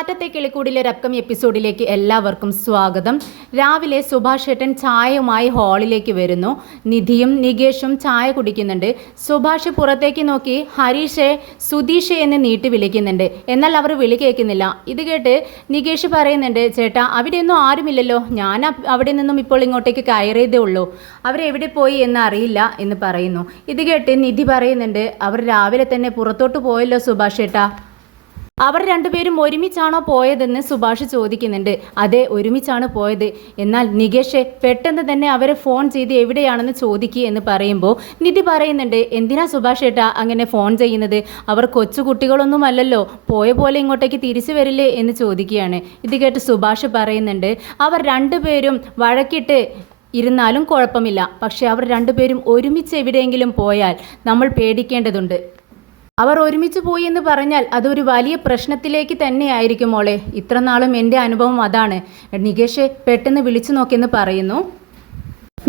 കാറ്റത്തെ കിളിക്കൂടിലെ റക്കം എപ്പിസോഡിലേക്ക് എല്ലാവർക്കും സ്വാഗതം. രാവിലെ സുഭാഷ് ഏട്ടൻ ചായയുമായി ഹാളിലേക്ക് വരുന്നു. നിധിയും നികേഷും ചായ കുടിക്കുന്നുണ്ട്. സുഭാഷ് പുറത്തേക്ക് നോക്കി ഹരീഷെ, സുധീഷെ എന്ന് നീട്ടി വിളിക്കുന്നുണ്ട്. എന്നാൽ അവർ വിളി കേൾക്കുന്നില്ല. ഇത് കേട്ട് നികേഷ് പറയുന്നുണ്ട്, ചേട്ടാ അവിടെയൊന്നും ആരുമില്ലല്ലോ, ഞാൻ അവിടെ നിന്നും ഇപ്പോൾ ഇങ്ങോട്ടേക്ക് കയറിയതേ ഉള്ളൂ, അവരെവിടെ പോയി എന്ന് അറിയില്ല എന്ന് പറയുന്നു. ഇത് കേട്ട് നിധി പറയുന്നുണ്ട്, അവർ രാവിലെ തന്നെ പുറത്തോട്ട് പോയല്ലോ സുഭാഷ് ഏട്ടാ. അവർ രണ്ടുപേരും ഒരുമിച്ചാണോ പോയതെന്ന് സുഭാഷ് ചോദിക്കുന്നുണ്ട്. അതെ, ഒരുമിച്ചാണ് പോയത്. എന്നാൽ നികേഷ് പെട്ടെന്ന് തന്നെ അവരെ ഫോൺ ചെയ്ത് എവിടെയാണെന്ന് ചോദിക്കുക എന്ന് പറയുമ്പോൾ നിധി പറയുന്നുണ്ട്, എന്തിനാ സുഭാഷ് ഏട്ടാ അങ്ങനെ ഫോൺ ചെയ്യുന്നത്, അവർ കൊച്ചുകുട്ടികളൊന്നും അല്ലല്ലോ, പോയ പോലെ ഇങ്ങോട്ടേക്ക് തിരിച്ചു വരില്ലേ എന്ന് ചോദിക്കുകയാണ്. ഇത് കേട്ട് സുഭാഷ് പറയുന്നുണ്ട്, അവർ രണ്ടുപേരും വഴക്കിട്ട് ഇരുന്നാലും കുഴപ്പമില്ല, പക്ഷെ അവർ രണ്ടുപേരും ഒരുമിച്ച് എവിടെയെങ്കിലും പോയാൽ നമ്മൾ പേടിക്കേണ്ടതുണ്ട്. അവർ ഒരുമിച്ച് പോയി എന്ന് പറഞ്ഞാൽ അതൊരു വലിയ പ്രശ്നത്തിലേക്ക് തന്നെയായിരിക്കും മോളെ. ഇത്ര നാളും എൻ്റെ അനുഭവം അതാണ്. നികേഷ് പെട്ടെന്ന് വിളിച്ചു നോക്കിയെന്ന് പറയുന്നു.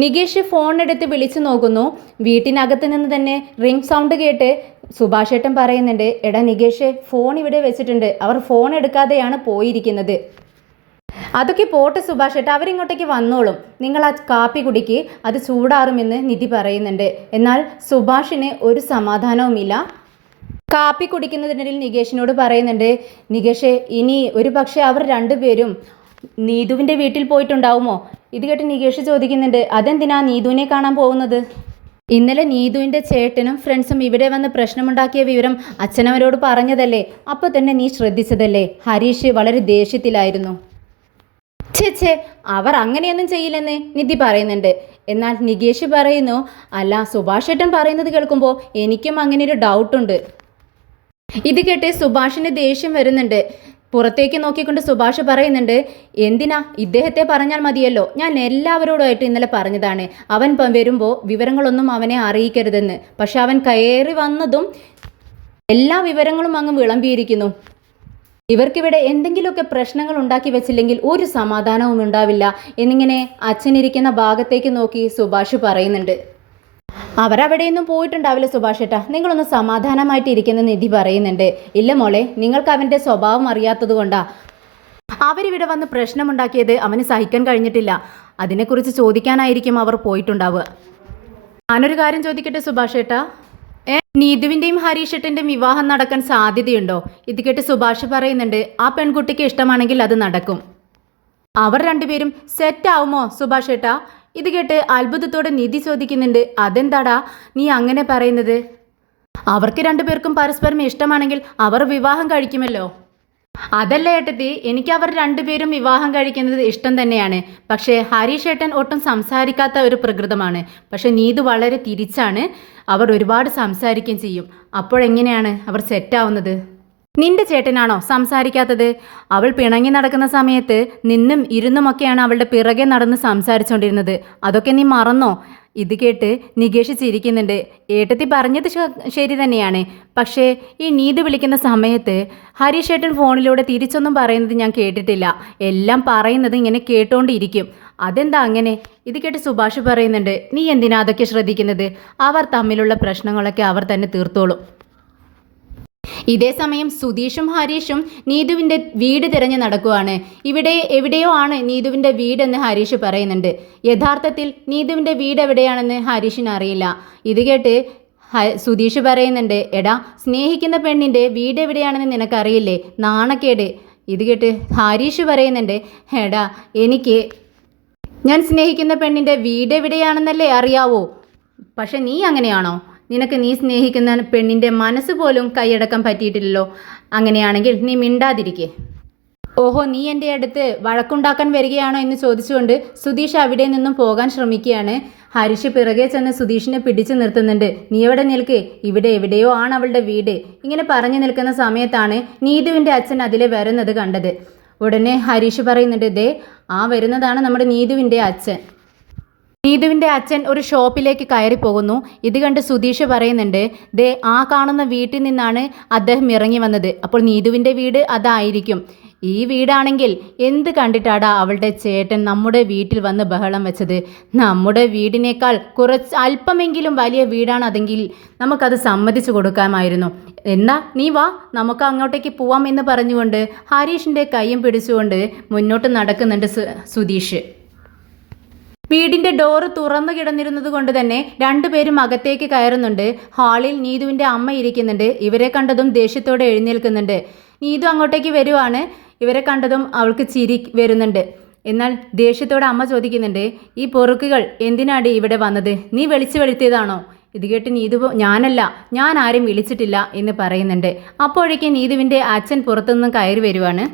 നികേഷ് ഫോൺ എടുത്ത് വിളിച്ചു നോക്കുന്നു. വീട്ടിനകത്ത് നിന്ന് തന്നെ റിംഗ് സൗണ്ട് കേട്ട് സുഭാഷ് ഏട്ടൻ പറയുന്നുണ്ട്, എടാ നികേഷ്, ഫോൺ ഇവിടെ വെച്ചിട്ടുണ്ട്, അവർ ഫോൺ എടുക്കാതെയാണ് പോയിരിക്കുന്നത്. അതൊക്കെ പോട്ടെ സുഭാഷ് ഏട്ടാ, അവരിങ്ങോട്ടേക്ക് വന്നോളും, നിങ്ങൾ ആ കാപ്പി കുടിക്ക്, അത് ചൂടാറുമെന്ന് നിധി പറയുന്നുണ്ട്. എന്നാൽ സുഭാഷിന് ഒരു സമാധാനവുമില്ല. കാപ്പി കുടിക്കുന്നതിനിടയിൽ നികേഷിനോട് പറയുന്നുണ്ട്, നികേഷേ, ഇനി ഒരു പക്ഷേ അവർ രണ്ടുപേരും നീതുവിൻ്റെ വീട്ടിൽ പോയിട്ടുണ്ടാവുമോ? ഇത് കേട്ട് നികേഷ് ചോദിക്കുന്നുണ്ട്, അതെന്തിനാ നീതുവിനെ കാണാൻ പോകുന്നത്? ഇന്നലെ നീതുവിൻ്റെ ചേട്ടനും ഫ്രണ്ട്സും ഇവിടെ വന്ന് പ്രശ്നമുണ്ടാക്കിയ വിവരം അച്ഛനവരോട് പറഞ്ഞതല്ലേ, അപ്പോൾ തന്നെ നീ ശ്രദ്ധിച്ചതല്ലേ? ഹരീഷ് വളരെ ദേഷ്യത്തിലായിരുന്നു. ഛേ, അവർ അങ്ങനെയൊന്നും ചെയ്യില്ലെന്ന് നിധി പറയുന്നുണ്ട്. എന്നാൽ നികേഷ് പറയുന്നു, അല്ല, സുഭാഷ് ഏട്ടൻ പറയുന്നത് കേൾക്കുമ്പോൾ എനിക്കും അങ്ങനെ ഒരു ഡൗട്ടുണ്ട്. ഇത് കേട്ട് സുഭാഷിന് ദേഷ്യം വരുന്നുണ്ട്. പുറത്തേക്ക് നോക്കിക്കൊണ്ട് സുഭാഷ് പറയുന്നുണ്ട്, എന്തിനാ, ഇദ്ദേഹത്തെ പറഞ്ഞാൽ മതിയല്ലോ, ഞാൻ എല്ലാവരോടുമായിട്ട് ഇന്നലെ പറഞ്ഞതാണ്, അവൻ വരുമ്പോൾ വിവരങ്ങളൊന്നും അവനെ അറിയിക്കരുതെന്ന്. പക്ഷെ അവൻ കയറി വന്നതും എല്ലാ വിവരങ്ങളും അങ്ങ് വിളമ്പിയിരിക്കുന്നു. ഇവർക്കിവിടെ എന്തെങ്കിലുമൊക്കെ പ്രശ്നങ്ങൾ ഉണ്ടാക്കി വെച്ചില്ലെങ്കിൽ ഒരു സമാധാനവും ഉണ്ടാവില്ല എന്നിങ്ങനെ അച്ഛനിരിക്കുന്ന ഭാഗത്തേക്ക് നോക്കി സുഭാഷ് പറയുന്നുണ്ട്. അവരവിടെയൊന്നും പോയിട്ടുണ്ടാവില്ല സുഭാഷ് ഏട്ടാ, നിങ്ങളൊന്ന് സമാധാനമായിട്ട് ഇരിക്കുന്ന നിധി പറയുന്നുണ്ട്. ഇല്ല മോളെ, നിങ്ങൾക്ക് അവൻ്റെ സ്വഭാവം അറിയാത്തത് കൊണ്ടാ അവരിവിടെ വന്ന് പ്രശ്നമുണ്ടാക്കിയത്. അവന് സഹിക്കാൻ കഴിഞ്ഞിട്ടില്ല, അതിനെക്കുറിച്ച് ചോദിക്കാനായിരിക്കും അവർ പോയിട്ടുണ്ടാവുക. ഞാനൊരു കാര്യം ചോദിക്കട്ടെ സുഭാഷ് ഏട്ടാ, നീതുവിൻ്റെയും ഹരീഷ് ഏട്ടൻ്റെയും വിവാഹം നടക്കാൻ സാധ്യതയുണ്ടോ? ഇത് കേട്ട് സുഭാഷ് പറയുന്നുണ്ട്, ആ പെൺകുട്ടിക്ക് ഇഷ്ടമാണെങ്കിൽ അത് നടക്കും. അവർ രണ്ടുപേരും സെറ്റാവുമോ സുഭാഷ് ഏട്ടാ? ഇത് കേട്ട് അത്ഭുതത്തോടെ നിധി ചോദിക്കുന്നുണ്ട്, അതെന്താടാ നീ അങ്ങനെ പറയുന്നത്? അവർക്ക് രണ്ടുപേർക്കും പരസ്പരം ഇഷ്ടമാണെങ്കിൽ അവർ വിവാഹം കഴിക്കുമല്ലോ. അതല്ല ഏട്ടത്തി, എനിക്ക് അവർ രണ്ടുപേരും വിവാഹം കഴിക്കുന്നത് ഇഷ്ടം തന്നെയാണ്. പക്ഷേ ഹരീഷ് ഏട്ടൻ ഒട്ടും സംസാരിക്കാത്ത ഒരു പ്രകൃതമാണ്. പക്ഷെ നീതു വളരെ തിരിച്ചാണ്, അവർ ഒരുപാട് സംസാരിക്കുകയും ചെയ്യും. അപ്പോഴെങ്ങനെയാണ് അവർ സെറ്റാവുന്നത്? നിന്റെ ചേട്ടനാണോ സംസാരിക്കാത്തത്? അവൾ പിണങ്ങി നടക്കുന്ന സമയത്ത് നിന്നും ഇരുന്നുമൊക്കെയാണ് അവളുടെ പിറകെ നടന്ന് സംസാരിച്ചുകൊണ്ടിരുന്നത്. അതൊക്കെ നീ മറന്നോ? ഇത് കേട്ട് നികേഷ് ചിരിക്കുന്നുണ്ട്. ഏട്ടത്തി പറഞ്ഞത് ശരി തന്നെയാണ്. പക്ഷേ ഈ നീതു വിളിക്കുന്ന സമയത്ത് ഹരീഷ് ഏട്ടൻ ഫോണിലൂടെ തിരിച്ചൊന്നും പറയുന്നത് ഞാൻ കേട്ടിട്ടില്ല. എല്ലാം പറയുന്നത് ഇങ്ങനെ കേട്ടോണ്ടിരിക്കും. അതെന്താ അങ്ങനെ? ഇത് കേട്ട് സുഭാഷ് പറയുന്നുണ്ട്, നീ എന്തിനാ അതൊക്കെ ശ്രദ്ധിക്കുന്നത്? അവർ തമ്മിലുള്ള പ്രശ്നങ്ങളൊക്കെ അവർ തന്നെ തീർത്തോളും. ഇതേ സമയം സുധീഷും ഹരീഷും നീതുവിൻ്റെ വീട് തിരഞ്ഞു നടക്കുകയാണ്. ഇവിടെ എവിടെയോ ആണ് നീതുവിൻ്റെ വീടെന്ന് ഹരീഷ് പറയുന്നുണ്ട്. യഥാർത്ഥത്തിൽ നീതുവിൻ്റെ വീട് എവിടെയാണെന്ന് ഹരീഷിന് അറിയില്ല. ഇത് കേട്ട് സുധീഷ് പറയുന്നുണ്ട്, എടാ, സ്നേഹിക്കുന്ന പെണ്ണിൻ്റെ വീട് എവിടെയാണെന്ന് നിനക്കറിയില്ലേ, നാണക്കേട്. ഇത് കേട്ട് ഹരീഷ് പറയുന്നുണ്ട്, എടാ, ഞാൻ സ്നേഹിക്കുന്ന പെണ്ണിൻ്റെ വീട് എവിടെയാണെന്നല്ലേ അറിയാവോ, പക്ഷെ നീ അങ്ങനെയാണോ? നിനക്ക് നീ സ്നേഹിക്കുന്ന പെണ്ണിൻ്റെ മനസ്സ് പോലും കൈയടക്കാൻ പറ്റിയിട്ടില്ലല്ലോ. അങ്ങനെയാണെങ്കിൽ നീ മിണ്ടാതിരിക്കേ. ഓഹോ, നീ എൻ്റെ അടുത്ത് വഴക്കുണ്ടാക്കാൻ വരികയാണോ എന്ന് ചോദിച്ചുകൊണ്ട് സുധീഷ് അവിടെ നിന്നും പോകാൻ ശ്രമിക്കുകയാണ്. ഹരീഷ് പിറകെ ചെന്ന് സുധീഷിനെ പിടിച്ചു നിർത്തുന്നുണ്ട്. നീ എവിടെ നിൽക്ക്, ഇവിടെ എവിടെയോ ആണ് അവളുടെ വീട്. ഇങ്ങനെ പറഞ്ഞു നിൽക്കുന്ന സമയത്താണ് നീതുവിൻ്റെ അച്ഛൻ അതിലെ വരുന്നത് കണ്ടത്. ഉടനെ ഹരീഷ് പറയുന്നുണ്ട്, ദേ ആ വരുന്നതാണ് നമ്മുടെ നീതുവിൻ്റെ അച്ഛൻ. നീതുവിൻ്റെ അച്ഛൻ ഒരു ഷോപ്പിലേക്ക് കയറി പോകുന്നു. ഇത് കണ്ട് സുധീഷ് പറയുന്നുണ്ട്, ദേ ആ കാണുന്ന വീട്ടിൽ നിന്നാണ് അദ്ദേഹം ഇറങ്ങി വന്നത്. അപ്പോൾ നീതുവിൻ്റെ വീട് അതായിരിക്കും. ഈ വീടാണെങ്കിൽ എന്ത് കണ്ടിട്ടാടാ അവളുടെ ചേട്ടൻ നമ്മുടെ വീട്ടിൽ വന്ന് ബഹളം വെച്ചത്? നമ്മുടെ വീടിനേക്കാൾ കുറച്ച് അല്പമെങ്കിലും വലിയ വീടാണ് അതെങ്കിൽ നമുക്കത് സമ്മതിച്ചു കൊടുക്കാമായിരുന്നു. എന്നാ നീ വാ, നമുക്ക് അങ്ങോട്ടേക്ക് പോവാം എന്ന് പറഞ്ഞുകൊണ്ട് ഹരീഷിൻ്റെ കൈയും പിടിച്ചുകൊണ്ട് മുന്നോട്ട് നടക്കുന്നുണ്ട് സുധീഷ്. വീടിൻ്റെ ഡോറ് തുറന്നു കിടന്നിരുന്നത് കൊണ്ട് തന്നെ രണ്ടുപേരും അകത്തേക്ക് കയറുന്നുണ്ട്. ഹാളിൽ നീതുവിൻ്റെ അമ്മ ഇരിക്കുന്നുണ്ട്. ഇവരെ കണ്ടതും ദേഷ്യത്തോടെ എഴുന്നേൽക്കുന്നുണ്ട്. നീതു അങ്ങോട്ടേക്ക് വരുവാണ്. ഇവരെ കണ്ടതും അവൾക്ക് ചിരി വരുന്നുണ്ട്. എന്നാൽ ദേഷ്യത്തോടെ അമ്മ ചോദിക്കുന്നുണ്ട്, ഈ പൊറുക്കുകൾ എന്തിനാടി ഇവിടെ വന്നത്? നീ വിളിച്ചു വരുത്തിയതാണോ? ഇത് കേട്ട് നീതു ഞാനല്ല, ഞാൻ ആരും വിളിച്ചിട്ടില്ല എന്ന് പറയുന്നുണ്ട്. അപ്പോഴേക്കും നീതുവിൻ്റെ അച്ഛൻ പുറത്തുനിന്ന് കയറി വരുവാണ്.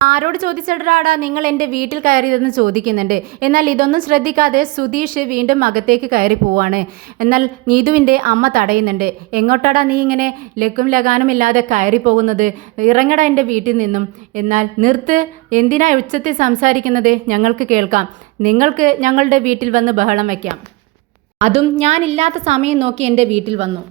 ആരോട് ചോദിച്ചിട്ടാടാ നിങ്ങൾ എൻ്റെ വീട്ടിൽ കയറിയതെന്ന് ചോദിക്കുന്നുണ്ട്. എന്നാൽ ഇതൊന്നും ശ്രദ്ധിക്കാതെ സുധീഷ് വീണ്ടും അകത്തേക്ക് കയറി പോവാണ്. എന്നാൽ നീതുവിൻ്റെ അമ്മ തടയുന്നുണ്ട്. എങ്ങോട്ടാടാ നീ ഇങ്ങനെ ലക്കും ലഗാനും ഇല്ലാതെ കയറി പോകുന്നത്? ഇറങ്ങടാ എൻ്റെ വീട്ടിൽ നിന്നും. എന്നാൽ നിർത്ത്, എന്തിനാ ഉച്ചത്തിൽ സംസാരിക്കുന്നത്? ഞങ്ങൾക്ക് കേൾക്കാം. നിങ്ങൾക്ക് ഞങ്ങളുടെ വീട്ടിൽ വന്ന് ബഹളം വയ്ക്കാം. അതും ഞാനില്ലാത്ത സമയം നോക്കി എൻ്റെ വീട്ടിൽ വന്നു.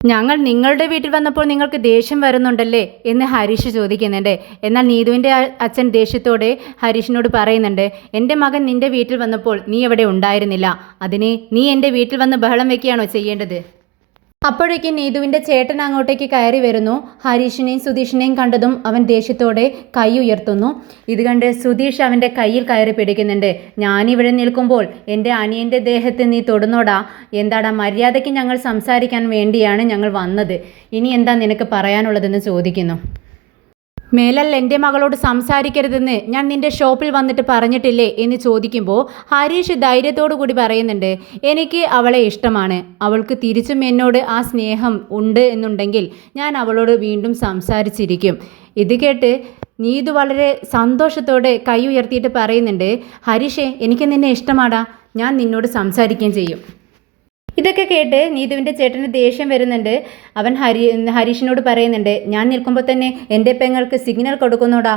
ഞങ്ങൾ നിങ്ങളുടെ വീട്ടിൽ വന്നപ്പോൾ നിങ്ങൾക്ക് ദേഷ്യം വരുന്നുണ്ടല്ലേ എന്ന് ഹരീഷ് ചോദിക്കുന്നുണ്ട്. എന്നാൽ നീതുവിൻ്റെ അച്ഛൻ ദേഷ്യത്തോടെ ഹരീഷിനോട് പറയുന്നുണ്ട്, എൻ്റെ മകൻ നിൻ്റെ വീട്ടിൽ വന്നപ്പോൾ നീ എവിടെ ഉണ്ടായിരുന്നില്ല. അതിന് നീ എൻ്റെ വീട്ടിൽ വന്ന് ബഹളം വെക്കുകയാണോ ചെയ്യേണ്ടത്? അപ്പോഴേക്കും നീതുവിൻ്റെ ചേട്ടൻ അങ്ങോട്ടേക്ക് കയറി വരുന്നു. ഹരീഷിനെയും സുധീഷിനെയും കണ്ടതും അവൻ ദേഷ്യത്തോടെ കൈ ഉയർത്തുന്നു. ഇത് കണ്ട് സുധീഷ് അവൻ്റെ കയ്യിൽ കയറി പിടിക്കുന്നുണ്ട്. ഞാനിവിടെ നിൽക്കുമ്പോൾ എൻ്റെ അനിയൻ്റെ ദേഹത്ത് നീ തൊടുന്നോടാ? എന്താടാ, മര്യാദയ്ക്ക് ഞങ്ങൾ സംസാരിക്കാൻ വേണ്ടിയാണ് ഞങ്ങൾ വന്നത്. ഇനി എന്താ നിനക്ക് പറയാനുള്ളതെന്ന് ചോദിക്കുന്നു. മേലൽ എൻ്റെ മകളോട് സംസാരിക്കരുതെന്ന് ഞാൻ നിൻ്റെ ഷോപ്പിൽ വന്നിട്ട് പറഞ്ഞിട്ടില്ലേ എന്ന് ചോദിക്കുമ്പോൾ ഹരീഷ് ധൈര്യത്തോടു കൂടി പറയുന്നുണ്ട്, എനിക്ക് അവളെ ഇഷ്ടമാണ്. അവൾക്ക് തിരിച്ചും എന്നോട് ആ സ്നേഹം ഉണ്ട് എന്നുണ്ടെങ്കിൽ ഞാൻ അവളോട് വീണ്ടും സംസാരിച്ചിരിക്കും. ഇത് കേട്ട് നീതു വളരെ സന്തോഷത്തോടെ കൈ ഉയർത്തിയിട്ട് പറയുന്നുണ്ട്, ഹരീഷേ, എനിക്ക് നിന്നെ ഇഷ്ടമാടാ, ഞാൻ നിന്നോട് സംസാരിക്കുകയും ചെയ്യും. ഇതൊക്കെ കേട്ട് നീതുവിൻ്റെ ചേട്ടന് ദേഷ്യം വരുന്നുണ്ട്. അവൻ ഹരീഷിനോട് പറയുന്നുണ്ട്, ഞാൻ നിൽക്കുമ്പോൾ തന്നെ എൻ്റെ പെങ്ങൾക്ക് സിഗ്നൽ കൊടുക്കുന്നോടാ.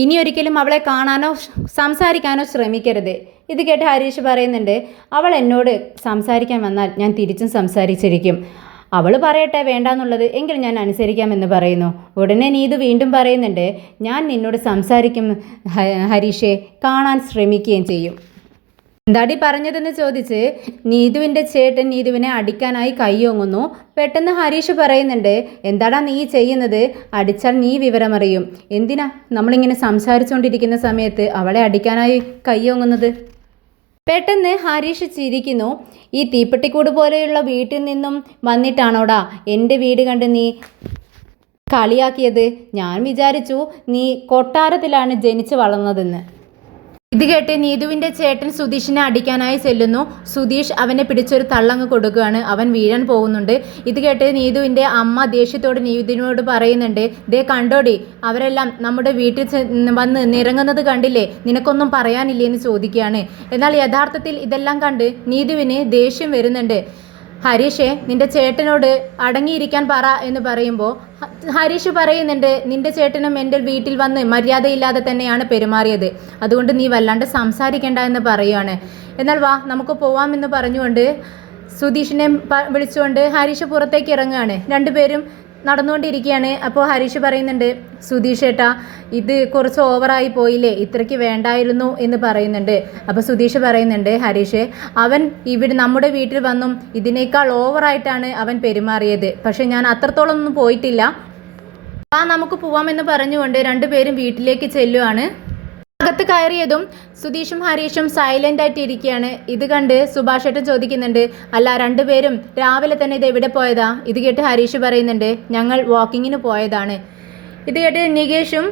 ഇനി ഒരിക്കലും അവളെ കാണാനോ സംസാരിക്കാനോ ശ്രമിക്കരുത്. ഇത് കേട്ട് ഹരീഷ് പറയുന്നുണ്ട്, അവൾ എന്നോട് സംസാരിക്കാൻ വന്നാൽ ഞാൻ തിരിച്ചും സംസാരിച്ചിരിക്കും. അവൾ പറയട്ടെ വേണ്ടാന്നുള്ളത്, എങ്കിൽ ഞാൻ അനുസരിക്കാമെന്ന് പറയുന്നു. ഉടനെ നീതു വീണ്ടും പറയുന്നുണ്ട്, ഞാൻ നിന്നോട് സംസാരിക്കും ഹരീഷെ, കാണാൻ ശ്രമിക്കുകയും ചെയ്യും. എന്താടി പറഞ്ഞതെന്ന് ചോദിച്ച് നീതുവിൻ്റെ ചേട്ടൻ നീതുവിനെ അടിക്കാനായി കൈയോങ്ങുന്നു. പെട്ടെന്ന് ഹരീഷ് പറയുന്നുണ്ട്, എന്താടാ നീ ചെയ്യുന്നത്? അടിച്ചാൽ നീ വിവരമറിയും. എന്തിനാ നമ്മളിങ്ങനെ സംസാരിച്ചുകൊണ്ടിരിക്കുന്ന സമയത്ത് അവളെ അടിക്കാനായി കൈയോങ്ങുന്നത്? പെട്ടെന്ന് ഹരീഷ് ചിരിക്കുന്നു. ഈ തീപ്പെട്ടിക്കൂട് പോലെയുള്ള വീട്ടിൽ നിന്നും വന്നിട്ടാണോടാ എൻ്റെ വീട് കണ്ട് നീ കളിയാക്കിയത്? ഞാൻ വിചാരിച്ചു നീ കൊട്ടാരത്തിലാണ് ജനിച്ചു വളർന്നതെന്ന്. ഇത് കേട്ട് നീതുവിൻ്റെ ചേട്ടൻ സുധീഷിനെ അടിക്കാനായി ചെല്ലുന്നു. സുധീഷ് അവനെ പിടിച്ചൊരു തള്ളങ്ങ് കൊടുക്കുകയാണ്. അവൻ വീഴാൻ പോകുന്നുണ്ട്. ഇത് കേട്ട് നീതുവിൻ്റെ അമ്മ ദേഷ്യത്തോട് നീതുവിനോട് പറയുന്നുണ്ട്, ദേ കണ്ടോടി, അവരെല്ലാം നമ്മുടെ വീട്ടിൽ വന്ന് നിറങ്ങുന്നത് കണ്ടില്ലേ, നിനക്കൊന്നും പറയാനില്ലേ എന്ന് ചോദിക്കുകയാണ്. എന്നാൽ യഥാർത്ഥത്തിൽ ഇതെല്ലാം കണ്ട് നീതുവിന് ദേഷ്യം വരുന്നുണ്ട്. ഹരീഷേ, നിന്റെ ചേട്ടനോട് അടങ്ങിയിരിക്കാൻ പറ എന്ന് പറയുമ്പോൾ ഹരീഷ് പറയുന്നുണ്ട്, നിന്റെ ചേട്ടനും എൻ്റെ വീട്ടിൽ വന്ന് മര്യാദയില്ലാതെ തന്നെയാണ് പെരുമാറിയത്. അതുകൊണ്ട് നീ വല്ലാണ്ട് സംസാരിക്കേണ്ട എന്ന് പറയുകയാണ്. എന്നാൽ വാ നമുക്ക് പോവാമെന്ന് പറഞ്ഞുകൊണ്ട് സുധീഷിനെ വിളിച്ചുകൊണ്ട് ഹരീഷ് പുറത്തേക്ക് ഇറങ്ങുകയാണ്. രണ്ടുപേരും നടന്നുകൊണ്ടിരിക്കുകയാണ്. അപ്പോൾ ഹരീഷ് പറയുന്നുണ്ട്, സുധീഷ് ഏട്ടാ, ഇത് കുറച്ച് ഓവറായി പോയില്ലേ, ഇത്രയ്ക്ക് വേണ്ടായിരുന്നു എന്ന് പറയുന്നുണ്ട്. അപ്പോൾ സുധീഷ് പറയുന്നുണ്ട്, ഹരീഷ്, അവൻ ഇവിടെ നമ്മുടെ വീട്ടിൽ വന്നും ഇതിനേക്കാൾ ഓവറായിട്ടാണ് അവൻ പെരുമാറിയത്. പക്ഷെ ഞാൻ അത്രത്തോളം ഒന്നും പോയിട്ടില്ല. നമുക്ക് പോവാമെന്ന് പറഞ്ഞുകൊണ്ട് രണ്ടുപേരും വീട്ടിലേക്ക് ചെല്ലുവാണ്. അകത്ത് കയറിയതും സുധീഷും ഹരീഷും സൈലൻ്റ് ആയിട്ട് ഇരിക്കുകയാണ്. ഇത് കണ്ട് സുഭാഷ് ഏട്ടൻ ചോദിക്കുന്നുണ്ട്, അല്ല രണ്ടുപേരും രാവിലെ തന്നെ ഇത് എവിടെ പോയതാ? ഇത് കേട്ട് ഹരീഷ് പറയുന്നുണ്ട്, ഞങ്ങൾ വാക്കിങ്ങിന് പോയതാണ്. ഇത് കേട്ട് നികേഷും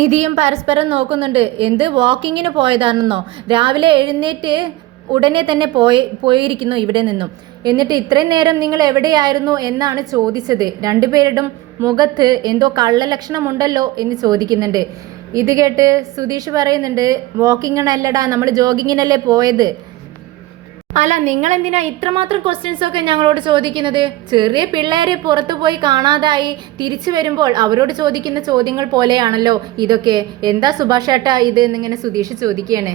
നിധിയും പരസ്പരം നോക്കുന്നുണ്ട്. എന്ത് വാക്കിങ്ങിന് പോയതാണെന്നോ? രാവിലെ എഴുന്നേറ്റ് ഉടനെ തന്നെ പോയിരിക്കുന്നു ഇവിടെ നിന്നും. എന്നിട്ട് ഇത്രയും നേരം നിങ്ങൾ എവിടെയായിരുന്നു എന്നാണ് ചോദിച്ചത്. രണ്ടുപേരുടെയും മുഖത്ത് എന്തോ കള്ളലക്ഷണമുണ്ടല്ലോ എന്ന് ചോദിക്കുന്നുണ്ട്. ഇത് കേട്ട് സുധീഷ് പറയുന്നുണ്ട്, വാക്കിങ്ങിനല്ലടാ, നമ്മൾ ജോഗിങ്ങിനല്ലേ പോയത്. അല്ല, നിങ്ങളെന്തിനാ ഇത്രമാത്രം ക്വസ്റ്റ്യൻസൊക്കെ ഞങ്ങളോട് ചോദിക്കുന്നത്? ചെറിയ പിള്ളേരെ പുറത്തു പോയി കാണാതായി തിരിച്ചു വരുമ്പോൾ അവരോട് ചോദിക്കുന്ന ചോദ്യങ്ങൾ പോലെയാണല്ലോ ഇതൊക്കെ. എന്താ സുഭാഷ് ഏട്ടാ ഇത് എന്നിങ്ങനെ സുധീഷ് ചോദിക്കുകയാണ്.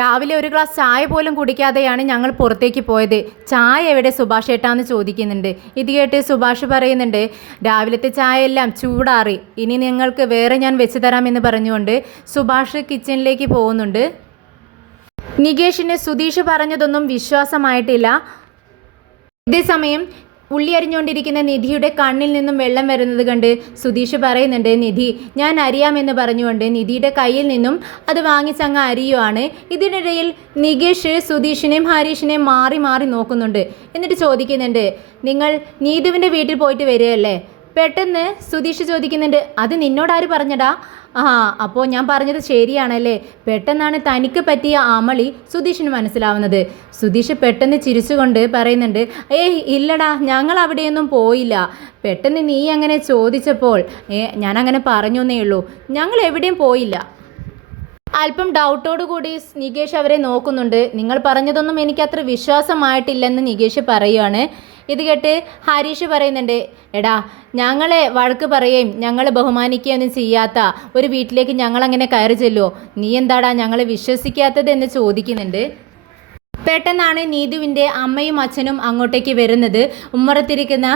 രാവിലെ ഒരു ഗ്ലാസ് ചായ പോലും കുടിക്കാതെയാണ് ഞങ്ങൾ പുറത്തേക്ക് പോയത്. ചായ എവിടെ സുഭാഷ് ഏട്ടാന്ന് ചോദിക്കുന്നുണ്ട്. ഇത് കേട്ട് സുഭാഷ് പറയുന്നുണ്ട്, രാവിലത്തെ ചായ എല്ലാം ചൂടാറി, ഇനി നിങ്ങൾക്ക് വേറെ ഞാൻ വെച്ച് തരാമെന്ന് പറഞ്ഞുകൊണ്ട് സുഭാഷ് കിച്ചണിലേക്ക് പോകുന്നുണ്ട്. നികേഷിന് സുധീഷ് പറഞ്ഞതൊന്നും വിശ്വാസമായിട്ടില്ല. ഇതേസമയം ഉള്ളി അരിഞ്ഞുകൊണ്ടിരിക്കുന്ന നിധിയുടെ കണ്ണിൽ നിന്നും വെള്ളം വരുന്നത് കണ്ട് സുധീഷ് പറയുന്നുണ്ട്, നിധി ഞാൻ അരിയാമെന്ന് പറഞ്ഞുകൊണ്ട് നിധിയുടെ കയ്യിൽ നിന്നും അത് വാങ്ങിച്ചങ്ങ് അരിയുവാണ്. ഇതിനിടയിൽ നികേഷ് സുധീഷിനെയും ഹരീഷിനെയും മാറി മാറി നോക്കുന്നുണ്ട്. എന്നിട്ട് ചോദിക്കുന്നുണ്ട്, നിങ്ങൾ നീതുവിൻ്റെ വീട്ടിൽ പോയിട്ട് വരികയല്ലേ? പെട്ടെന്ന് സുധീഷ് ചോദിക്കുന്നുണ്ട്, അത് നിന്നോടാര് പറഞ്ഞടാ? അപ്പോൾ ഞാൻ പറഞ്ഞത് ശരിയാണല്ലേ? പെട്ടെന്നാണ് തനിക്ക് പറ്റിയ അമളി സുധീഷിന് മനസ്സിലാവുന്നത്. സുധീഷ് പെട്ടെന്ന് ചിരിച്ചുകൊണ്ട് പറയുന്നുണ്ട്, ഏയ് ഇല്ലടാ, ഞങ്ങൾ അവിടെയൊന്നും പോയില്ല. പെട്ടെന്ന് നീ അങ്ങനെ ചോദിച്ചപ്പോൾ ഞാനങ്ങനെ പറഞ്ഞേ ഉള്ളൂ, ഞങ്ങൾ എവിടെയും പോയില്ല. അല്പം ഡൗട്ടോടു കൂടി നികേഷ് അവരെ നോക്കുന്നുണ്ട്. നിങ്ങൾ പറഞ്ഞതൊന്നും എനിക്കത്ര വിശ്വാസമായിട്ടില്ലെന്ന് നികേഷ് പറയുകയാണ്. ഇത് കേട്ട് ഹരീഷ് പറയുന്നുണ്ട്, എടാ ഞങ്ങളെ വഴക്ക് പറയുകയും ഞങ്ങളെ ബഹുമാനിക്കുകയൊന്നും ചെയ്യാത്ത ഒരു വീട്ടിലേക്ക് ഞങ്ങളങ്ങനെ കയറി ചെല്ലുമോ? നീ എന്താടാ ഞങ്ങളെ വിശ്വസിക്കാത്തത് എന്ന് ചോദിക്കുന്നുണ്ട്. പെട്ടെന്നാണ് നീതുവിൻ്റെ അമ്മയും അച്ഛനും അങ്ങോട്ടേക്ക് വരുന്നത്. ഉമ്മറത്തിരിക്കുന്ന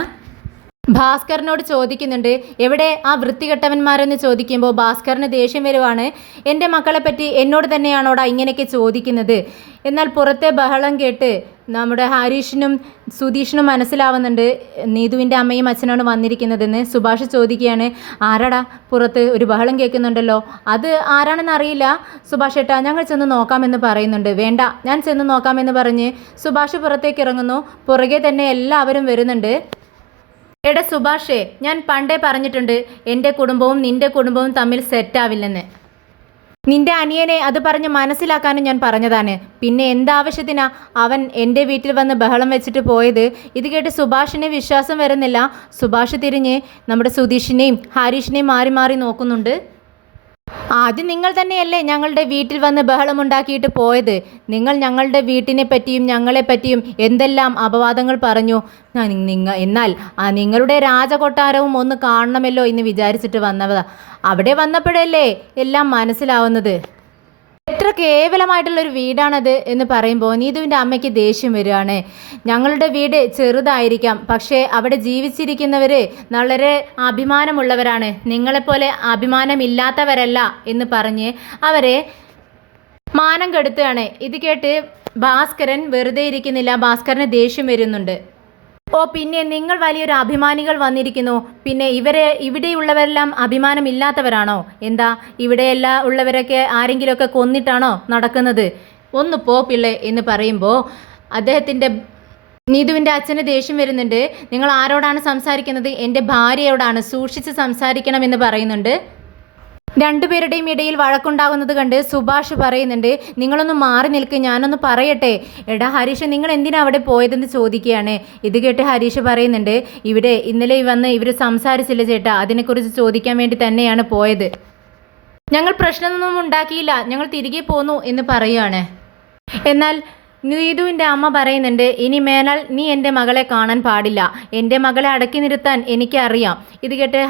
ഭാസ്കറിനോട് ചോദിക്കുന്നുണ്ട്, എവിടെ ആ വൃത്തികെട്ടവന്മാരെന്ന് ചോദിക്കുമ്പോൾ ഭാസ്കറിന് ദേഷ്യം വരുവാണ്. എൻ്റെ മക്കളെപ്പറ്റി എന്നോട് തന്നെയാണോടാ ഇങ്ങനെയൊക്കെ ചോദിക്കുന്നത്? എന്നാൽ പുറത്തെ ബഹളം കേട്ട് നമ്മുടെ ഹരീഷിനും സുധീഷിനും മനസ്സിലാവുന്നുണ്ട് നീതുവിൻ്റെ അമ്മയും അച്ഛനാണ് വന്നിരിക്കുന്നതെന്ന്. സുഭാഷ് ചോദിക്കുകയാണ്, ആരാടാ പുറത്ത് ഒരു ബഹളം കേൾക്കുന്നുണ്ടല്ലോ, അത് ആരാണെന്ന് അറിയില്ല സുഭാഷ് ഏട്ടാ, ഞങ്ങൾ ചെന്ന് നോക്കാമെന്ന് പറയുന്നുണ്ട്. വേണ്ട, ഞാൻ ചെന്ന് നോക്കാമെന്ന് പറഞ്ഞ് സുഭാഷ് പുറത്തേക്ക് ഇറങ്ങുന്നു. പുറകെ തന്നെ എല്ലാവരും വരുന്നുണ്ട്. എടാ സുഭാഷേ, ഞാൻ പണ്ടേ പറഞ്ഞിട്ടുണ്ട് എൻ്റെ കുടുംബവും നിൻ്റെ കുടുംബവും തമ്മിൽ സെറ്റാവില്ലെന്ന്. നിൻ്റെ അനിയനെ അത് പറഞ്ഞ് മനസ്സിലാക്കാനും ഞാൻ പറഞ്ഞതാണ്. പിന്നെ എന്താവശ്യത്തിനാ അവൻ എൻ്റെ വീട്ടിൽ വന്ന് ബഹളം വെച്ചിട്ട് പോയത്? ഇത് കേട്ട് സുഭാഷിന് വിശ്വാസം വരുന്നില്ല. സുഭാഷ് തിരിഞ്ഞ് നമ്മുടെ സുധീഷിനെയും ഹരീഷിനെയും മാറി മാറി നോക്കുന്നുണ്ട്. ആദ്യം നിങ്ങൾ തന്നെയല്ലേ ഞങ്ങളുടെ വീട്ടിൽ വന്ന് ബഹളമുണ്ടാക്കിയിട്ട് പോയത്? നിങ്ങൾ ഞങ്ങളുടെ വീട്ടിനെ പറ്റിയും ഞങ്ങളെ പറ്റിയും എന്തെല്ലാം അപവാദങ്ങൾ പറഞ്ഞു. എന്നാൽ നിങ്ങളുടെ രാജകൊട്ടാരവും ഒന്ന് കാണണമല്ലോ എന്ന് വിചാരിച്ചിട്ട് വന്നതാ. അവിടെ വന്നപ്പോഴല്ലേ എല്ലാം മനസ്സിലാവുന്നത്. എത്ര കേവലമായിട്ടുള്ളൊരു വീടാണത് എന്ന് പറയുമ്പോൾ നീതുവിൻ്റെ അമ്മയ്ക്ക് ദേഷ്യം വരികയാണ്. ഞങ്ങളുടെ വീട് ചെറുതായിരിക്കാം, പക്ഷേ അവിടെ ജീവിച്ചിരിക്കുന്നവർ വളരെ അഭിമാനമുള്ളവരാണ്, നിങ്ങളെപ്പോലെ അഭിമാനമില്ലാത്തവരല്ല എന്ന് പറഞ്ഞ് അവരെ മാനം കെടുത്തുകയാണ്. ഇത് കേട്ട് ഭാസ്കരൻ വെറുതെ ഇരിക്കുന്നില്ല. ഭാസ്കരന് ദേഷ്യം വരുന്നുണ്ട്. പിന്നെ നിങ്ങൾ വലിയൊരു അഭിമാനികൾ വന്നിരിക്കുന്നു. പിന്നെ ഇവിടെയുള്ളവരെല്ലാം അഭിമാനമില്ലാത്തവരാണോ? എന്താ ഇവിടെയെല്ലാം ഉള്ളവരൊക്കെ ആരെങ്കിലുമൊക്കെ കൊന്നിട്ടാണോ നടക്കുന്നത്? ഒന്ന് പോ പിള്ളേ എന്ന് പറയുമ്പോൾ നീതുവിൻ്റെ അച്ഛന് ദേഷ്യം വരുന്നുണ്ട്. നിങ്ങൾ ആരോടാണ് സംസാരിക്കുന്നത്? എൻ്റെ ഭാര്യയോടാണ്, സൂക്ഷിച്ച് സംസാരിക്കണമെന്ന് പറയുന്നുണ്ട്. രണ്ടുപേരുടെയും ഇടയിൽ വഴക്കുണ്ടാകുന്നത് കണ്ട് സുഭാഷ് പറയുന്നുണ്ട്, നിങ്ങളൊന്ന് മാറി നിൽക്ക്, ഞാനൊന്ന് പറയട്ടെ. എടാ ഹരീഷ്, നിങ്ങൾ എന്തിനാ അവിടെ പോയതെന്ന് ചോദിക്കുകയാണ്. ഇത് കേട്ട് ഹരീഷ് പറയുന്നുണ്ട്, ഇവിടെ ഇന്നലെ വന്ന് ഇവർ സംസാരിച്ചില്ല ചേട്ടാ, അതിനെക്കുറിച്ച് ചോദിക്കാൻ വേണ്ടി തന്നെയാണ് പോയത്. ഞങ്ങൾ പ്രശ്നമൊന്നും ഉണ്ടാക്കിയില്ല, ഞങ്ങൾ തിരികെ പോന്നു എന്ന് പറയുകയാണ്. എന്നാൽ നീതുവിൻ്റെ അമ്മ പറയുന്നുണ്ട്, ഇനി മേലാൽ നീ എൻ്റെ മകളെ കാണാൻ പാടില്ല, എൻ്റെ മകളെ അടക്കി നിർത്താൻ എനിക്കറിയാം. ഇത് കേട്ട്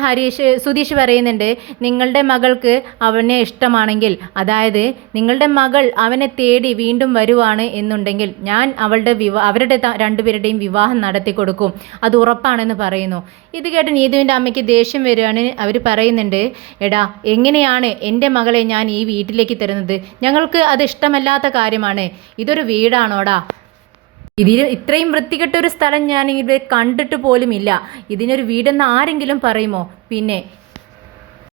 സുധീഷ് പറയുന്നുണ്ട്, നിങ്ങളുടെ മകൾക്ക് അവനെ ഇഷ്ടമാണെങ്കിൽ, അതായത് നിങ്ങളുടെ മകൾ അവനെ തേടി വീണ്ടും വരുവാണ് എന്നുണ്ടെങ്കിൽ ഞാൻ അവരുടെ രണ്ടുപേരുടെയും വിവാഹം നടത്തി കൊടുക്കും, അത് ഉറപ്പാണെന്ന് പറയുന്നു. ഇത് കേട്ട് നീതുവിൻ്റെ അമ്മയ്ക്ക് ദേഷ്യം വരികയാണ്. അവർ പറയുന്നുണ്ട്, എടാ എങ്ങനെയാണ് എൻ്റെ മകളെ ഞാൻ ഈ വീട്ടിലേക്ക് തരുന്നത്? ഞങ്ങൾക്ക് അത് ഇഷ്ടമല്ലാത്ത കാര്യമാണ്. ഇതൊരു വീടാണോടാ? ഇത്രയും വൃത്തികെട്ടൊരു സ്ഥലം ഞാൻ ഇവിടെ കണ്ടിട്ട് പോലുമില്ല. ഇതിനൊരു വീടെന്ന് ആരെങ്കിലും പറയുമോ? പിന്നെ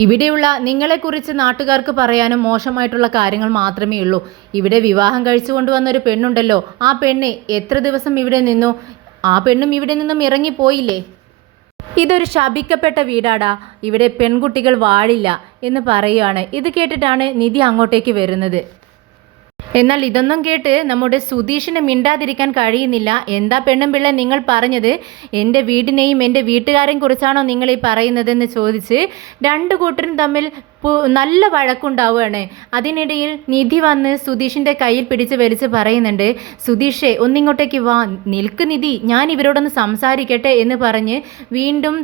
ഇവിടെയുള്ള നിങ്ങളെക്കുറിച്ച് നാട്ടുകാർക്ക് പറയാനും മോശമായിട്ടുള്ള കാര്യങ്ങൾ മാത്രമേ ഉള്ളൂ. ഇവിടെ വിവാഹം കഴിച്ചു കൊണ്ടുവന്നൊരു പെണ്ണുണ്ടല്ലോ, ആ പെണ്ണ് എത്ര ദിവസം ഇവിടെ നിന്നു? ആ പെണ്ണും ഇവിടെ നിന്നും ഇറങ്ങിപ്പോയില്ലേ? ഇതൊരു ശപിക്കപ്പെട്ട വീടാടാ, ഇവിടെ പെൺകുട്ടികൾ വാഴില്ല എന്ന് പറയുകയാണ്. ഇത് കേട്ടിട്ടാണ് നിധി അങ്ങോട്ടേക്ക് വരുന്നത്. എന്നാൽ ഇതൊന്നും കേട്ട് നമ്മുടെ സുധീഷിന് മിണ്ടാതിരിക്കാൻ കഴിയുന്നില്ല. എന്താ പെണ്ണും പിള്ള നിങ്ങൾ പറഞ്ഞത്? എൻ്റെ വീടിനെയും എൻ്റെ വീട്ടുകാരെയും കുറിച്ചാണോ നിങ്ങൾ ഈ പറയുന്നതെന്ന് ചോദിച്ച് രണ്ടു കൂട്ടരും തമ്മിൽ നല്ല വഴക്കുണ്ടാവുകയാണ്. അതിനിടയിൽ നിധി വന്ന് സുധീഷിൻ്റെ കയ്യിൽ പിടിച്ച് വലിച്ച് പറയുന്നുണ്ട്, സുധീഷേ ഒന്നിങ്ങോട്ടേക്ക് വാ, നിൽക്ക് നിധി, ഞാൻ ഇവരോടൊന്ന് സംസാരിക്കട്ടെ എന്ന് പറഞ്ഞ് വീണ്ടും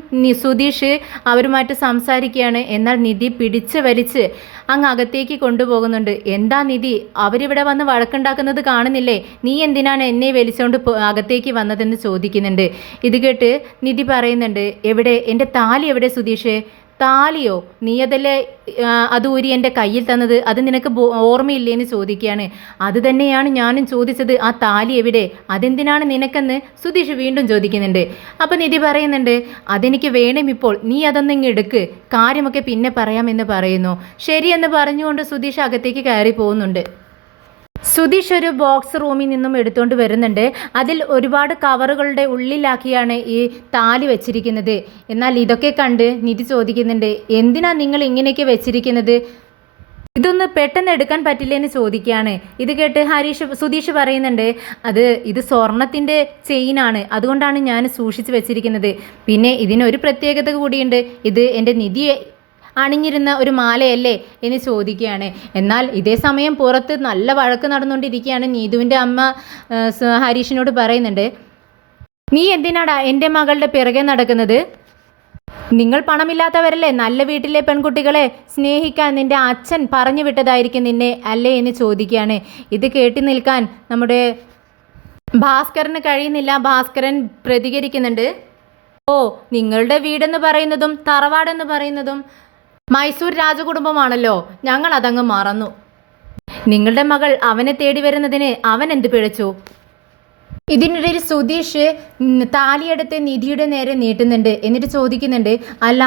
സുധീഷ് അവരുമായിട്ട് സംസാരിക്കുകയാണ്. എന്നാൽ നിധി പിടിച്ച് വലിച്ച് അങ്ങ് അകത്തേക്ക് കൊണ്ടുപോകുന്നുണ്ട്. എന്താ നിധി, അവരിവിടെ വന്ന് വഴക്കുണ്ടാക്കുന്നത് കാണുന്നില്ലേ, നീ എന്തിനാണ് എന്നെ വലിച്ചുകൊണ്ട് അകത്തേക്ക് വന്നതെന്ന് ചോദിക്കുന്നുണ്ട്. ഇത് കേട്ട് നിധി പറയുന്നുണ്ട്, എവിടെ എൻ്റെ താലി എവിടെ സുധീഷേ? താലിയോ? നീ അതല്ലേ അത് ഊരി എൻ്റെ കയ്യിൽ തന്നത്, അത് നിനക്ക് ഓർമ്മയില്ലേന്ന് ചോദിക്കുകയാണ്. അത് തന്നെയാണ് ഞാനും ചോദിച്ചത്, ആ താലി എവിടെ, അതെന്തിനാണ് നിനക്കെന്ന് സുധീഷ് വീണ്ടും ചോദിക്കുന്നുണ്ട്. അപ്പം നിധി പറയുന്നുണ്ട്, അതെനിക്ക് വേണം ഇപ്പോൾ, നീ അതൊന്നും ഇങ്ങ് എടുക്ക്, കാര്യമൊക്കെ പിന്നെ പറയാമെന്ന് പറയുന്നു. ശരിയെന്ന് പറഞ്ഞുകൊണ്ട് സുധീഷ് അകത്തേക്ക് കയറി പോകുന്നുണ്ട്. സുധീഷ് ഒരു ബോക്സ് റൂമിൽ നിന്നും എടുത്തുകൊണ്ട് വരുന്നുണ്ട്. അതിൽ ഒരുപാട് കവറുകളുടെ ഉള്ളിലാക്കിയാണ് ഈ താലി വെച്ചിരിക്കുന്നത്. എന്നാൽ ഇതൊക്കെ കണ്ട് നിധി ചോദിക്കുന്നുണ്ട്, എന്തിനാ നിങ്ങൾ ഇങ്ങനെയൊക്കെ വെച്ചിരിക്കുന്നത്, ഇതൊന്ന് പെട്ടെന്ന് എടുക്കാൻ പറ്റില്ലെന്ന് ചോദിക്കുകയാണ്. ഇത് കേട്ട് സുധീഷ് പറയുന്നുണ്ട്, ഇത് സ്വർണത്തിൻ്റെ ചെയിനാണ്, അതുകൊണ്ടാണ് ഞാൻ സൂക്ഷിച്ച് വെച്ചിരിക്കുന്നത്. പിന്നെ ഇതിനൊരു പ്രത്യേകത കൂടിയുണ്ട്, ഇത് എൻ്റെ നിധിയെ അണിഞ്ഞിരുന്ന ഒരു മാലയല്ലേ എന്ന് ചോദിക്കുകയാണ്. എന്നാൽ ഇതേ സമയം പുറത്ത് നല്ല വഴക്ക് നടന്നുകൊണ്ടിരിക്കുകയാണ്. നീതുവിൻ്റെ അമ്മ ഹരീഷിനോട് പറയുന്നുണ്ട്, നീ എന്തിനാടാ എൻ്റെ മകളുടെ പിറകെ നടക്കുന്നത്, നിങ്ങൾ പണമില്ലാത്തവരല്ലേ, നല്ല വീട്ടിലെ പെൺകുട്ടികളെ സ്നേഹിക്കാൻ നിൻ്റെ അച്ഛൻ പറഞ്ഞു വിട്ടതായിരിക്കും നിന്നെ അല്ലേ എന്ന് ചോദിക്കുകയാണ്. ഇത് കേട്ടി നിൽക്കാൻ നമ്മുടെ ഭാസ്കരന് കഴിയുന്നില്ല. ഭാസ്കരൻ പ്രതികരിക്കുന്നുണ്ട്, ഓ നിങ്ങളുടെ വീടെന്ന് പറയുന്നതും തറവാടെന്ന് പറയുന്നതും മൈസൂർ രാജകുടുംബമാണല്ലോ, ഞങ്ങൾ അതങ്ങ് മറന്നു. നിങ്ങളുടെ മകൾ അവനെ തേടി വരുന്നതിന് അവൻ എന്ത് പിഴച്ചു? ഇതിനിടയിൽ സുധീഷ് താലിയെടുത്ത് നിധിയുടെ നേരെ നീട്ടുന്നുണ്ട്. എന്നിട്ട് ചോദിക്കുന്നുണ്ട്, അല്ല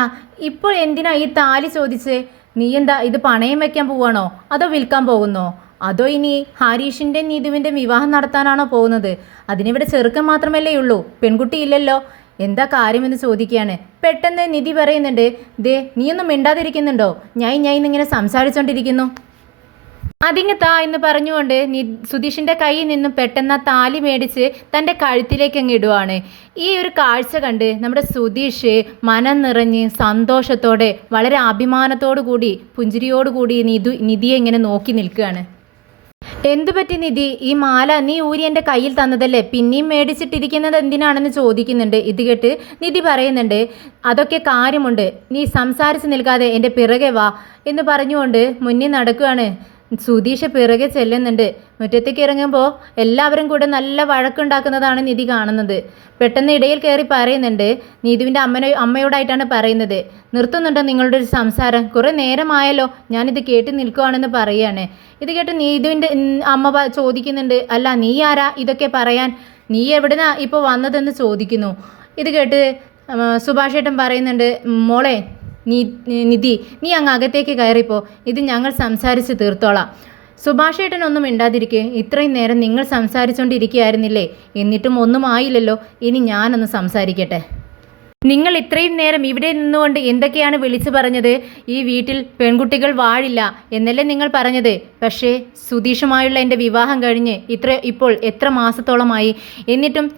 ഇപ്പോൾ എന്തിനാ ഈ താലി ചോദിച്ചേ, നീ എന്താ ഇത് പണയം വെക്കാൻ പോവാണോ, അതോ വിൽക്കാൻ പോകുന്നോ, അതോ ഇനി ഹരീഷിൻ്റെ നീതുവിൻ്റെ വിവാഹം നടത്താനാണോ പോകുന്നത്? അതിനിവിടെ ചെറുക്കൻ മാത്രമല്ലേ ഉള്ളൂ, പെൺകുട്ടി ഇല്ലല്ലോ, എന്താ കാര്യമെന്ന് ചോദിക്കുകയാണ്. പെട്ടെന്ന് നിധി പറയുന്നുണ്ട്, ദേ നീയൊന്നും മിണ്ടാതിരിക്കുന്നുണ്ടോ, ഞാൻ ഇന്നിങ്ങനെ സംസാരിച്ചുകൊണ്ടിരിക്കുന്നു, അതിങ്ങ് താ എന്ന് പറഞ്ഞുകൊണ്ട് സുധീഷിൻ്റെ കയ്യിൽ നിന്നും പെട്ടെന്ന് താലി മേടിച്ച് തൻ്റെ കഴുത്തിലേക്ക് അങ്ങ് ഇടുവാണ്. ഈ ഒരു കാഴ്ച കണ്ട് നമ്മുടെ സുധീഷ് മനം നിറഞ്ഞ് സന്തോഷത്തോടെ വളരെ അഭിമാനത്തോടു കൂടി പുഞ്ചിരിയോടുകൂടി നിധിയെ ഇങ്ങനെ നോക്കി നിൽക്കുകയാണ്. എന്തു പറ്റി നിധി, ഈ മാല നീ ഊരി എൻ്റെ കയ്യിൽ തന്നതല്ലേ, പിന്നെയും മേടിച്ചിട്ടിരിക്കുന്നത് എന്തിനാണെന്ന് ചോദിക്കുന്നുണ്ട്. ഇത് കേട്ട് നിധി പറയുന്നുണ്ട്, അതൊക്കെ കാര്യമുണ്ട്, നീ സംസാരിച്ച് നിൽക്കാതെ എൻ്റെ പിറകെ വാ എന്ന് പറഞ്ഞുകൊണ്ട് മുന്നിൽ നടക്കുകയാണ്. സുധീഷ് പിറകെ ചെല്ലുന്നുണ്ട്. മുറ്റത്തേക്ക് ഇറങ്ങുമ്പോൾ എല്ലാവരും കൂടെ നല്ല വഴക്കുണ്ടാക്കുന്നതാണ് നിധി കാണുന്നത്. പെട്ടെന്ന് ഇടയിൽ കയറി പറയുന്നുണ്ട്, നീതുവിൻ്റെ അമ്മയോടായിട്ടാണ് പറയുന്നത്, നിർത്തുന്നുണ്ടോ നിങ്ങളുടെ ഒരു സംസാരം, കുറേ നേരമായല്ലോ ഞാനിത് കേട്ട് നിൽക്കുവാണെന്ന് പറയുകയാണ്. ഇത് കേട്ട് നീതുവിൻ്റെ അമ്മ ചോദിക്കുന്നുണ്ട്, അല്ല നീ ആരാ ഇതൊക്കെ പറയാൻ, നീ എവിടുന്നാ ഇപ്പോൾ വന്നതെന്ന് ചോദിക്കുന്നു. ഇത് കേട്ട് സുഭാഷേട്ടൻ പറയുന്നുണ്ട്, മോളെ നിധി നീ അങ്ങ് അകത്തേക്ക് കയറിപ്പോ, ഇത് ഞങ്ങൾ സംസാരിച്ച് തീർത്തോളാം. സുഭാഷേട്ടനൊന്നും മിണ്ടാതിരിക്കെ, ഇത്രയും നേരം നിങ്ങൾ സംസാരിച്ചുകൊണ്ടിരിക്കുകയായിരുന്നില്ലേ, എന്നിട്ടും ഒന്നും ആയില്ലല്ലോ, ഇനി ഞാനൊന്ന് സംസാരിക്കട്ടെ. നിങ്ങൾ ഇത്രയും നേരം ഇവിടെ നിന്നുകൊണ്ട് എന്തൊക്കെയാണ് വിളിച്ചു പറഞ്ഞത്, ഈ വീട്ടിൽ പെൺകുട്ടികൾ വാഴില്ല എന്നല്ലേ നിങ്ങൾ പറഞ്ഞത്, പക്ഷേ സുധീഷുമായുള്ള എൻ്റെ വിവാഹം കഴിഞ്ഞ് ഇപ്പോൾ എത്ര മാസത്തോളമായി, എന്നിട്ടും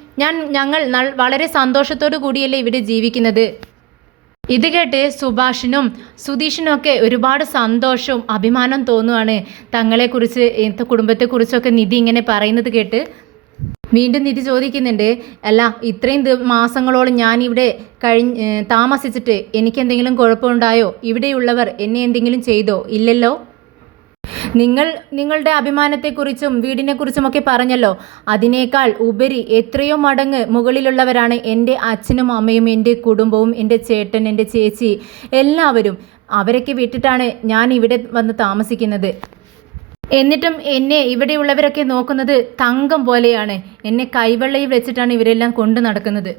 ഞങ്ങൾ വളരെ സന്തോഷത്തോടു കൂടിയല്ലേ ഇവിടെ ജീവിക്കുന്നത്. ഇത് കേട്ട് സുഭാഷിനും സുധീഷിനും ഒക്കെ ഒരുപാട് സന്തോഷവും അഭിമാനം തോന്നുവാണ്. തങ്ങളെക്കുറിച്ച് കുടുംബത്തെക്കുറിച്ചൊക്കെ നിധി ഇങ്ങനെ പറയുന്നത് കേട്ട് വീണ്ടും നിധി ചോദിക്കുന്നുണ്ട്, അല്ല ഇത്രയും മാസങ്ങളോളം ഞാനിവിടെ താമസിച്ചിട്ട് എനിക്കെന്തെങ്കിലും കുഴപ്പമുണ്ടായോ, ഇവിടെയുള്ളവർ എന്നെ എന്തെങ്കിലും ചെയ്തോ, ഇല്ലല്ലോ, നിങ്ങളുടെ അഭിമാനത്തെക്കുറിച്ചും വീടിനെക്കുറിച്ചുമൊക്കെ പറഞ്ഞല്ലോ, അതിനേക്കാൾ ഉപരി എത്രയോ മടങ്ങ് മുകളിലുള്ളവരാണ് എൻ്റെ അച്ഛനും അമ്മയും എൻ്റെ കുടുംബവും എൻ്റെ ചേട്ടൻ എൻ്റെ ചേച്ചി എല്ലാവരും. അവരൊക്കെ വിട്ടിട്ടാണ് ഞാൻ ഇവിടെ വന്ന് താമസിക്കുന്നത്. എന്നിട്ടും എന്നെ ഇവിടെയുള്ളവരൊക്കെ നോക്കുന്നത് തങ്കം പോലെയാണ്. എന്നെ കൈവെള്ളയിൽ വെച്ചിട്ടാണ് ഇവരെല്ലാം കൊണ്ടു നടക്കുന്നത്.